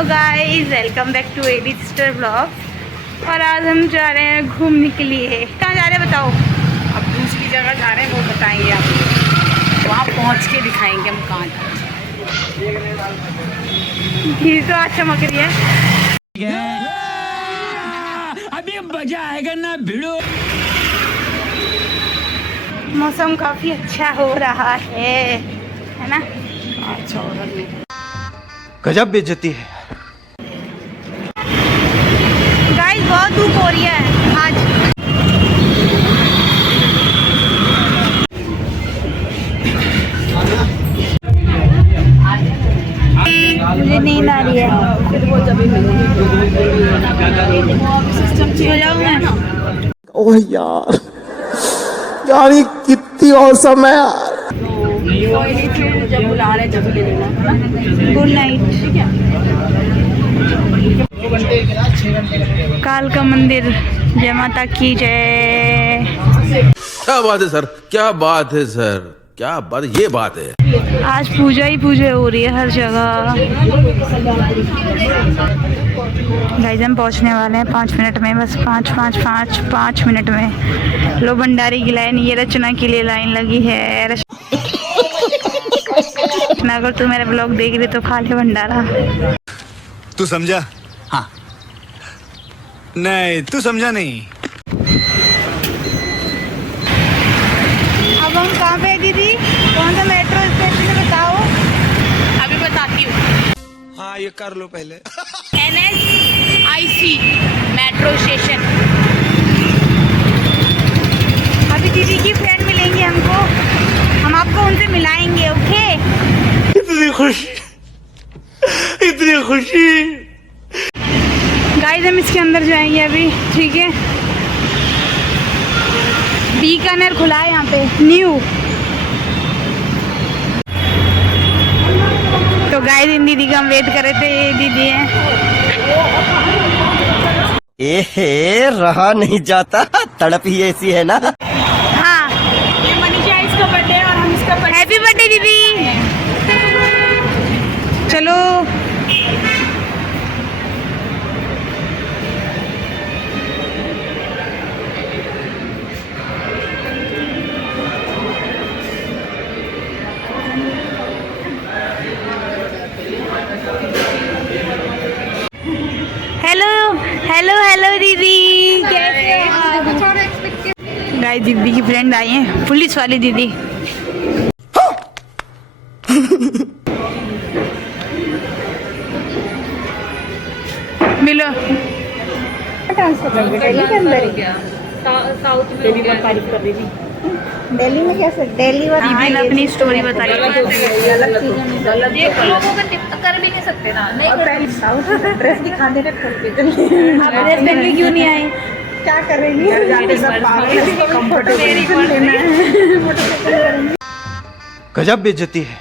Hello guys, welcome back to AD sister blog. और आज हम जा रहे हैं घूमने के लिए। कहाँ जा रहे हैं बताओ? अब दूसरी जगह जा रहे हैं, वो बताएंगे आपको। वहाँ पहुँच के दिखाएंगे हम कहाँ जा रहे हैं। घी तो आज चमक रही है। अभी मजा आएगा ना भिड़ो। मौसम काफी अच्छा हो रहा है ना? अच्छा हो रहा है। गजब बेइज्जती है। गाइस बहुत धूप हो रही है आज। मुझे नींद आ रही है। सो जाऊं मैं? ओह यार, यार ये कितनी औसम है यार। फिर जब बुला रहे जब ले लेना। Good night. कालका मंदिर, जय माता की जय। क्या बात है सर, क्या बात है सर, क्या बात, ये बात है। आज पूजा ही पूजा हो रही है हर जगह। गाइस हम पहुंचने वाले हैं 5 मिनट में, बस 5 मिनट में। लो भंडारी की लाइन, ये रचना के लिए लाइन लगी है। रचना, अगर तू मेरा ब्लॉग देख रही तो खा ले भंडारा। तू समझा? हाँ। नहीं, तू समझा नहीं। अब हम कहाँ पे हैं दीदी? कौन सा मेट्रो स्टेशन है बताओ? अभी बताती हूँ। हाँ, ये कर लो पहले। NSIC metro station. अभी दीदी की फ्रेंड मिलेंगे हमको, हम आपको उनसे मिलाएंगे। ओके? इतनी खुशी, इतनी खुशी। गाइस हम इसके अंदर जाएंगे अभी, ठीक है? बीकानेर खुला है यहाँ पे न्यू। तो गाइस इन दीदी का हम वेट कर रहे थे, ये दीदी है। एहे, रहा नहीं जाता, तड़प ही ऐसी है ना। हाँ, ये मनीषा इसका बर्थडे है और हम इसका बर्थडे। हैप्पी बर्थडे दीदी। चलो हेलो दीदी, कैसे हो? गाइस दीदी की फ्रेंड आई है, पुलिस वाली दीदी। मिलो। दिल्ली के अंदर ही क्या? साउथ में भी बहुत तारीफ कर रही थी। दिल्ली में कैसे? दिल्ली वाली दीदी ने अपनी स्टोरी बताई। ये लोगों का टिप कर भी नहीं सकते ना। ड्रेस दिखा दे रहे थे। आप ड्रेस पहन के क्यों नहीं आए? क्या कर रही है? गजब बेइज्जती है।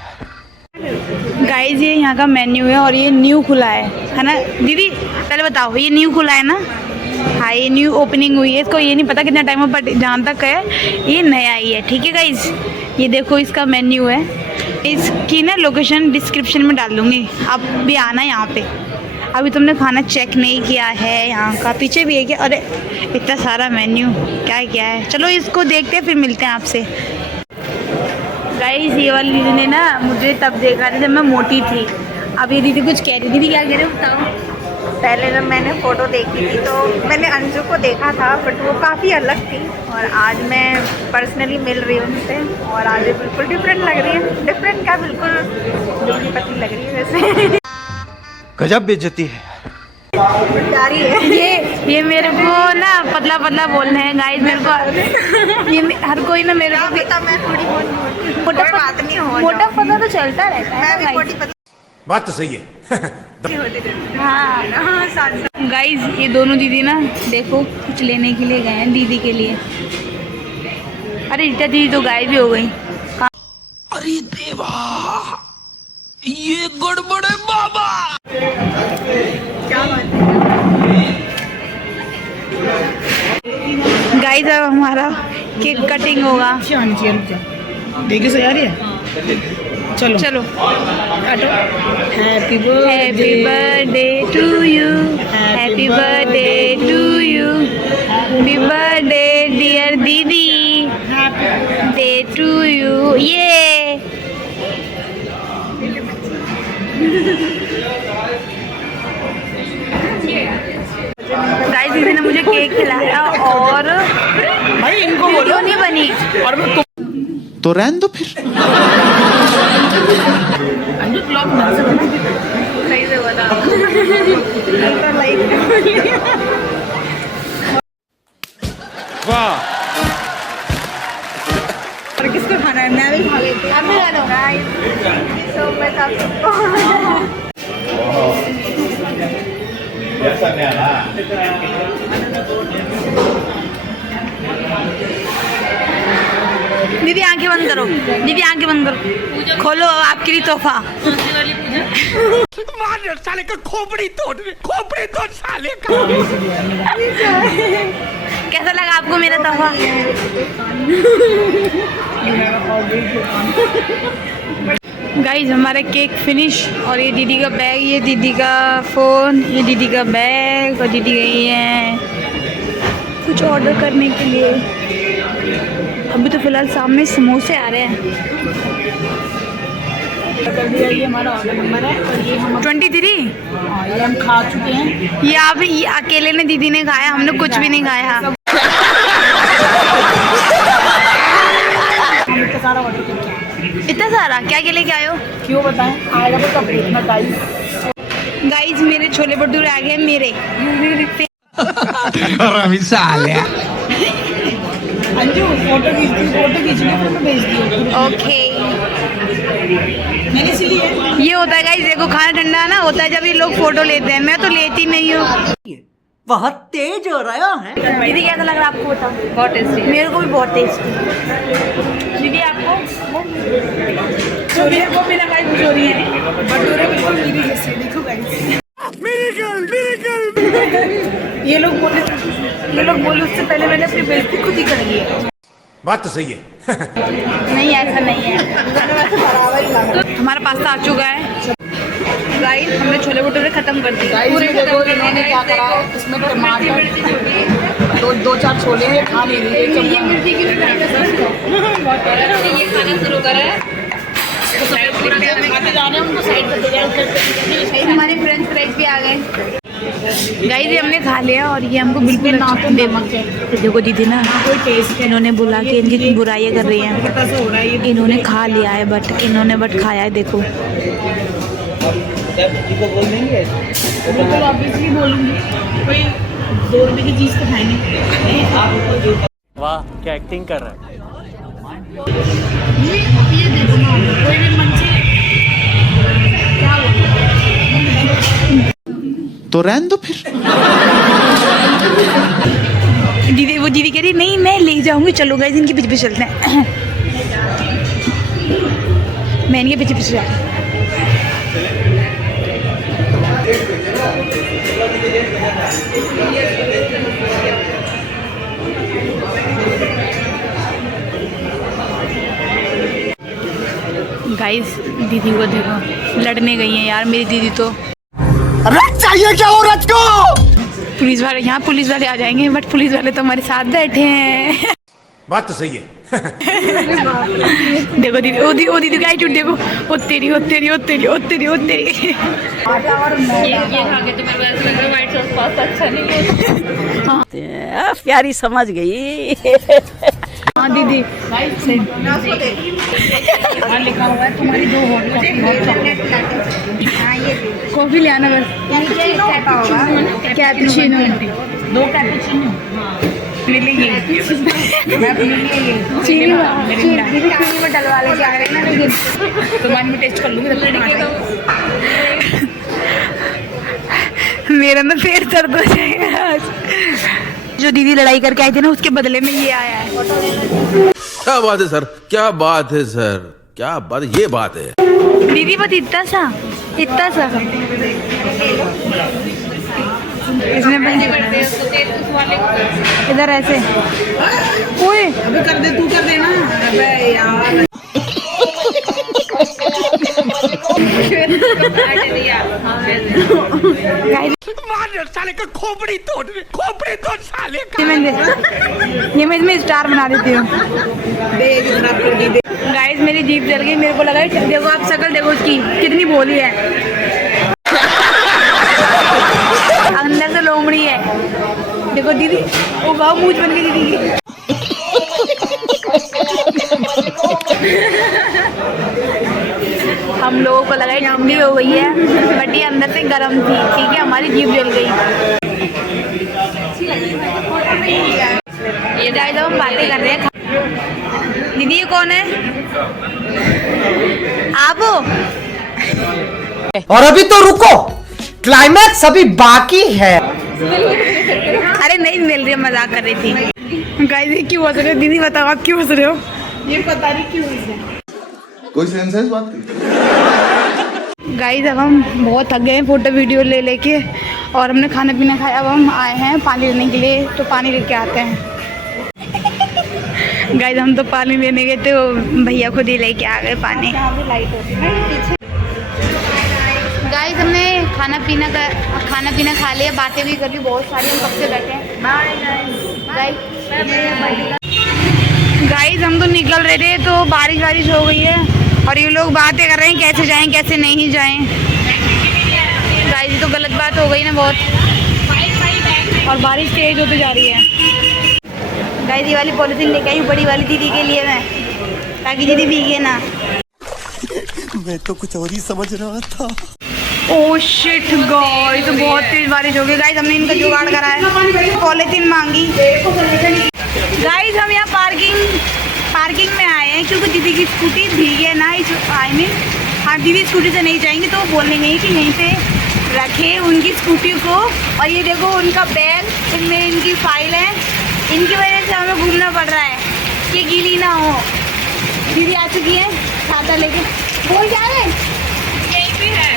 गाइस ये यहाँ का मेन्यू है और ये न्यू खुला है ना दीदी? पहले बताओ, ये न्यू खुला है ना? हाँ, ये न्यू ओपनिंग हुई है। इसको ये नहीं पता कितना टाइम हो, बट जहाँ तक है ये नया ही है, ठीक है गाइस? ये देखो इसका मेन्यू है। इसकी ना लोकेशन डिस्क्रिप्शन में डाल दूँगी, आप भी आना यहाँ पे। अभी तुमने खाना चेक नहीं किया है यहाँ का? पीछे भी है क्या? अरे इतना सारा मेन्यू, क्या क्या है। चलो इसको देखते हैं, फिर मिलते हैं आपसे। गाइस ये वाली दीदी ने ना मुझे तब देखा था जब मैं मोटी थी। अब ये दीदी कुछ कह रही थी। दीदी क्या कह रहे हो बताओ? पहले जब मैंने फ़ोटो देखी थी तो मैंने अंजू को देखा था, बट वो काफ़ी अलग थी। और आज मैं पर्सनली मिल रही हूँ उनसे और आज ये बिल्कुल डिफरेंट लग रही है। डिफरेंट क्या, बिल्कुल दूसरी पतली लग रही है वैसे। गजब बेइज्जती है। प्यारी है। ये मेरे को ना पतला पतला बोलने हैं गाइस। मेरे को ये हर कोई ना मेरे को पता, मैं थोड़ी मोटा बात नहीं हो, मोटा पतला तो चलता रहता है। मैं भी मोटी पतली बात तो सही है। होती रहती है। हाँ साथ गाइस ये दोनों दीदी ना देखो कुछ लेने के लिए गए हैं दीदी के लिए। अरे रीता दीदी तो गायब भी हो गई। अरे देवा, ये गड़बड़ है बाबा। क्या बात है। गाइस अब हमारा केक कटिंग होगा। देखिए सही आ रही है। चलो चलो happy happy birthday to you, happy birthday to you, happy birthday dear दीदी, डे टू यू। ये गाइस दीदी ने मुझे केक खिलाया और भाई इनको वीडियो नहीं बनी। और मैं तुम तो रहने दो फिर। अंजू ब्लॉग ढंग से बना सही से बता। वाह और किसको खाना है? मैं भी खा लेती हूँ। आप भी खा लो। सो मैं आप सबको दीदी आंखें बंद करो, दीदी आंखें बंद करो, खोलो आपके लिए तोहफा। मार साले का खोपड़ी तोड़ साले का। कैसा लगा आपको मेरा तोहफा? गाइज हमारा केक फिनिश और ये दीदी का बैग, ये दीदी का फ़ोन, ये दीदी का बैग और दीदी गई है कुछ ऑर्डर करने के लिए। अभी तो फ़िलहाल सामने समोसे आ रहे हैं। कर दिया, ये हमारा ऑर्डर नंबर है और ये हम 23। ये हम खा चुके हैं। ये आप ये अकेले ने दीदी ने खाया, हमने कुछ भी नहीं खाया। हम इतना सारा ऑर्डर करके आए। इतना सारा क्या क्या लेके आए हो? क्यों बताएं, आएगा तो कब देखना गाइस। गाइज मेरे छोले भटूरे आ गए मेरे। अंजू फोटो खींच ली, फोटो फिर मैं भेज दी। ओके मैंने इसीलिए ये होता है गाइस, देखो खाना ठंडा ना होता है जब ये लोग फोटो लेते हैं, मैं तो लेती नहीं हूँ। बहुत तेज हो रहा है। दीदी कैसा लग रहा है आपको बताओ? बहुत टेस्टी। मेरे को भी बहुत टेस्टी। दीदी आपको? चोरी वो बिना गाइस चोरी है। भटूरे बिल्कुल मेरी जैसे, देखो गाइस। ये लोग बोले उससे पहले मैंने अपनी बेइज्जती खुद ही कर ली है। बात तो सही है। नहीं ऐसा नहीं है। हमारा पास्ता आ चुका है गाइस, हमने छोले भटूरे खत्म कर दिए। गाइस ये देखो इन्होंने क्या करा है, इसमें टमाटर दो चार छोले हैं, खा नहीं रही है। ये मिर्ची की खाना शुरू करा है। खाते जा रहे हैं, उनको साइड कर दे रहे हैं। हमारे फ्रेंच फ्राइज भी आ गए गाइस, ये हमने खा लिया और ये हमको बिल्कुल ना तो नमक है, देखो दीदी ना कोई टेस्ट इन्होंने बुला के इनकी बुराइयां कर रही हैं। कैसा हो रहा है ये। इन्होंने खा लिया है बट इन्होंने खाया है देखो। बिल्कुल ऑब्वियसली बोलूँगी, कोई 2 रुपए की चीज़ तो खाएंगे। वाह क्या एक्टिंग कर रहा है। ये देखो ना, कोई भी मन से क्या बोलूं? तो रहने दो फिर। दीदी वो दीदी कह रही नहीं मैं ले जाऊंगी, चलो गाइस इनके पीछे पीछे चलते हैं। मैं इनके पीछे पीछे जाती हूँ। गाइस दीदी को देखो, लड़ने गई है यार मेरी दीदी तो। रथ चाहिए क्या औरत को? पुलिस वाले यहाँ पुलिस वाले आ जाएंगे बट पुलिस वाले तो हमारे साथ बैठे हैं। बात तो सही है। देखो दीदी ओ दीदी का एटीट्यूड देखो, ओ तेरी ओ तेरी ओ तेरी ओ तेरी ओ तेरी। ये खा के तो मेरे को ऐसा लग रहा है व्हाइट सॉस पास्ता अच्छा नहीं है। प्यारी समझ गई। हाँ दीदी यहाँ लिखा हुआ है तुम्हारी 2 हॉट कॉफी ले आना बस। कैपुचिनो 2 कैपुचिनो मेरे लिए ये मैं अपने लिए ये चीनी में डलवा लेके आ रहे हैं ना, लेकिन तो बाद में टेस्ट कर लूँगी। मेरा ना पेट दर्द हो जाएगा आज। जो दीदी लड़ाई करके आई थी ना उसके बदले में ये आया है। क्या बात है सर, क्या बात है सर, क्या बात, ये बात है। दीदी बस इतना सा इसमें इधर ऐसे ओए अबे कर दे, तू कर देना। अबे यार मार साले का खोपड़ी तोड़ साले का। ये मैं इसमें स्टार बना देती हूँ। गाइस मेरी जीभ जल गई, मेरे को लगा देखो आप शक्ल देखो उसकी कितनी भोली है, अंदर से लोमड़ी है। देखो दीदी, ओ वाह मूंछ बन गई दीदी की। हम लोगों को लगा ठंडी हो गई है, बट ये अंदर से गर्म थी। ठीक है, हमारी जीभ जल गई। ये गाइस हम बातें कर रहे हैं। दीदी ये कौन है? आप हो? और अभी तो रुको, क्लाइमैक्स अभी बाकी है। अरे नहीं मिल रही, मजाक कर रही थी। गाइस ये क्यों हंस रहे हो? दीदी बताओ आप क्यों हंस रहे हो? ये पता नहीं क्यों है। कोई सेंस है इस बात की? गाइस अब हम बहुत थक गए हैं फोटो वीडियो ले लेके, और हमने खाना पीना खाया। अब हम आए हैं पानी लेने के लिए, तो पानी लेके आते हैं। गाइस हम तो पानी लेने गए थे, भैया खुद ही लेके आ गए पानी। गाइस हमने खाना पीना खा लिया, बातें भी कर ली बहुत सारी। हम कब से बैठे हैं। गाइस हम तो निकल रहे थे तो बारिश हो गई है, और ये लोग बातें कर रहे हैं कैसे जाएं कैसे नहीं जाएं। गाइस ये तो गलत बात हो गई ना बहुत, और बारिश तेज होती जा रही है। गाइस ये वाली पॉलिथीन लेके आई बड़ी वाली दीदी के लिए मैं, ताकि दीदी भीगे ना। मैं तो कुछ और ही समझ रहा था। ओह शिट गाइस, तो बहुत तेज बारिश हो गई। गाइस हमने इनका जुगाड़ करा है, पॉलिथीन मांगी। गाइस हम यहाँ पार्किंग में आए हैं, क्योंकि दीदी की स्कूटी भीगे ना इस आई में। हाँ दीदी स्कूटी से नहीं जाएंगे, तो वो बोलेंगे कि यहीं पे रखे उनकी स्कूटी को। और ये देखो उनका बैग, इनमें इनकी फाइल है, इनकी वजह से हमें घूमना पड़ रहा है कि गीली ना हो। दीदी आ चुकी है छाता लेके, बोल जा रहे यहीं पे है।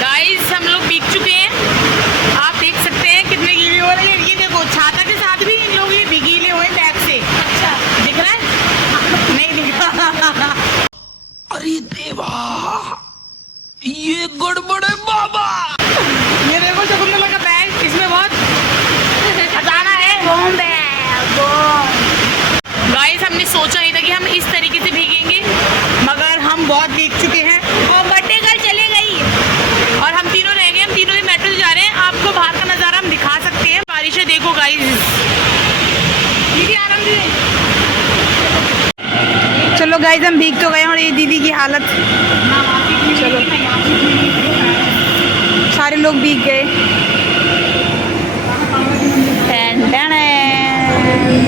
गाइस हम लोग भीग चुके हैं, आप देख सकते हैं कितने गीले हो रहे हैं। ये देखो छाता के साथ भी इन लोग ये गीले हुए बैग से। अच्छा दिख रहा है? नहीं दिख रहा। अरे देवा, ये गड़बड़ है बाबा। ये देखो शकुंतला का बैग, इसमें बहुत खजाना है। गाइस हमने सोचा नहीं था कि हम इस तरीके से भीगेंगे, मगर हम बहुत भीग चुके हैं। और बर्थडे गर्ल चले गई और हम तीनों रह गए। हम तीनों ही मेट्रो जा रहे हैं। आपको बाहर का नज़ारा हम दिखा सकते हैं। बारिश है देखो गाइस। दीदी आराम से। चलो गाइस हम भीग तो गए, और ये दीदी की हालत, चलो सारे लोग भीग गए।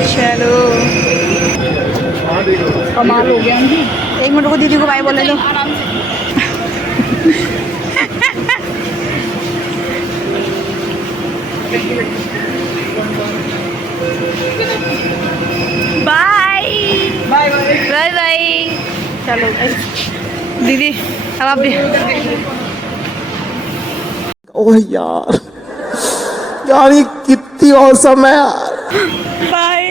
चलो कमाल हो गया। एक मिनट को दीदी को बाय बोले दो। Bye bye bye bye. चलो दीदी अब आप भी। ओह यार ये कितनी औसम है यार। बाय।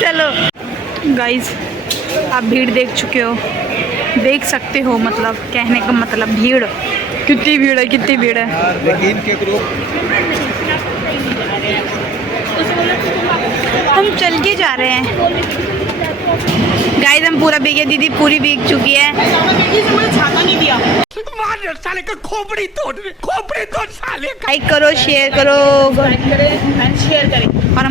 चलो गाइस आप भीड़ देख चुके हो, देख सकते हो, मतलब कहने का मतलब भीड़ कितनी भीड़ है, कितनी भीड़ है। लेकिन के ग्रुप हम चल के जा रहे हैं। गाइस हम पूरा भीगे, दीदी पूरी भीग चुकी है। छाता नहीं दिया। मार साले का खोपड़ी तोड़ साले का। लाइक करो, शेयर करो, शेयर करें और